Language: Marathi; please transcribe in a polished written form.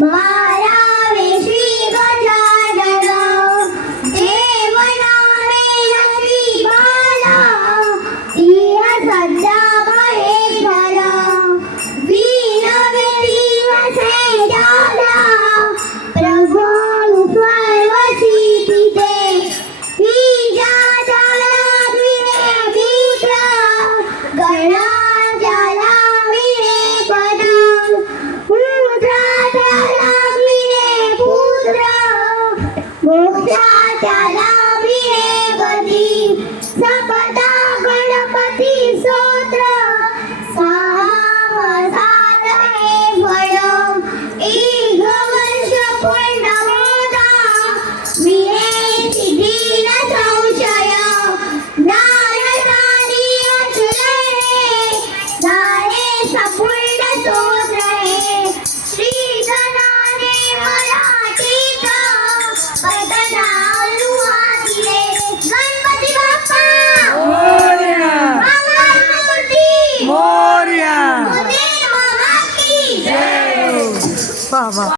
बारावे श्री गजानन देव नामे श्री बाला धीर सदा महेश्वर वीणवे दिवसे जाला प्रभु सर्वसिद्धीते विजा जाला विने पुत्र गणा जाला विने पदम पुत्र जाला विने पुत्र मोक्षा जाला विने गती सपदा गणपती स्तोत्र सामसात हे फळ एक वर्ष पूर्ण होता विने सिद्धी न संशय नारदारी अचलये झाले संपूर्ण स्तोत्र हे श्री गणाने मराठीत पदना अनुवादिले गणपती बाप्पा मंगलमूर्ती मोरया मोदी मामा की जय. बाबा